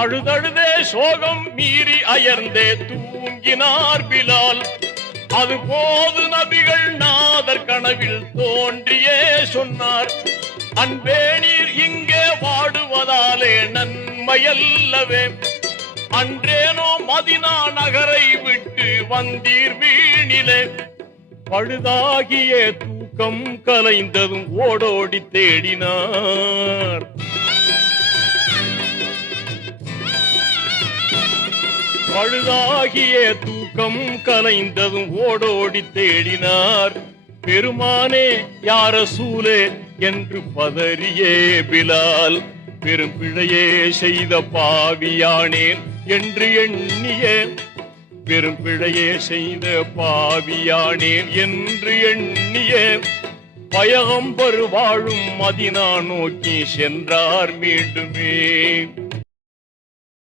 அழுதழுதே சோகம் மீறி அயர்ந்தே தூங்கினார் பிலால். அது போது நபிகள் நாதர் கனவில் தோன்றியே சொன்னார், அன்பே நீர் இங்கே வாடுவதாலே நன்மையல்லவே, அன்றேனோ மதினா நகரை விட்டு வந்தீர் வீணிலே. பழுதாகிய தூக்கம் கலைந்ததும் ஓடோடி தேடினார். பழுதாகிய தூக்கம் கலைந்ததும் ஓடோடி தேடினார். பெருமானே யார சூலே என்று பதறியே பிலால், பெரும் பிழையே செய்த பாவியானேன் என்று எண்ணிய, பெரும் பிழையே செய்த பாவியானேன் என்று எண்ணிய, பயகம்பர் வாழும் மதினா நோக்கி சென்றார் மீண்டுமே.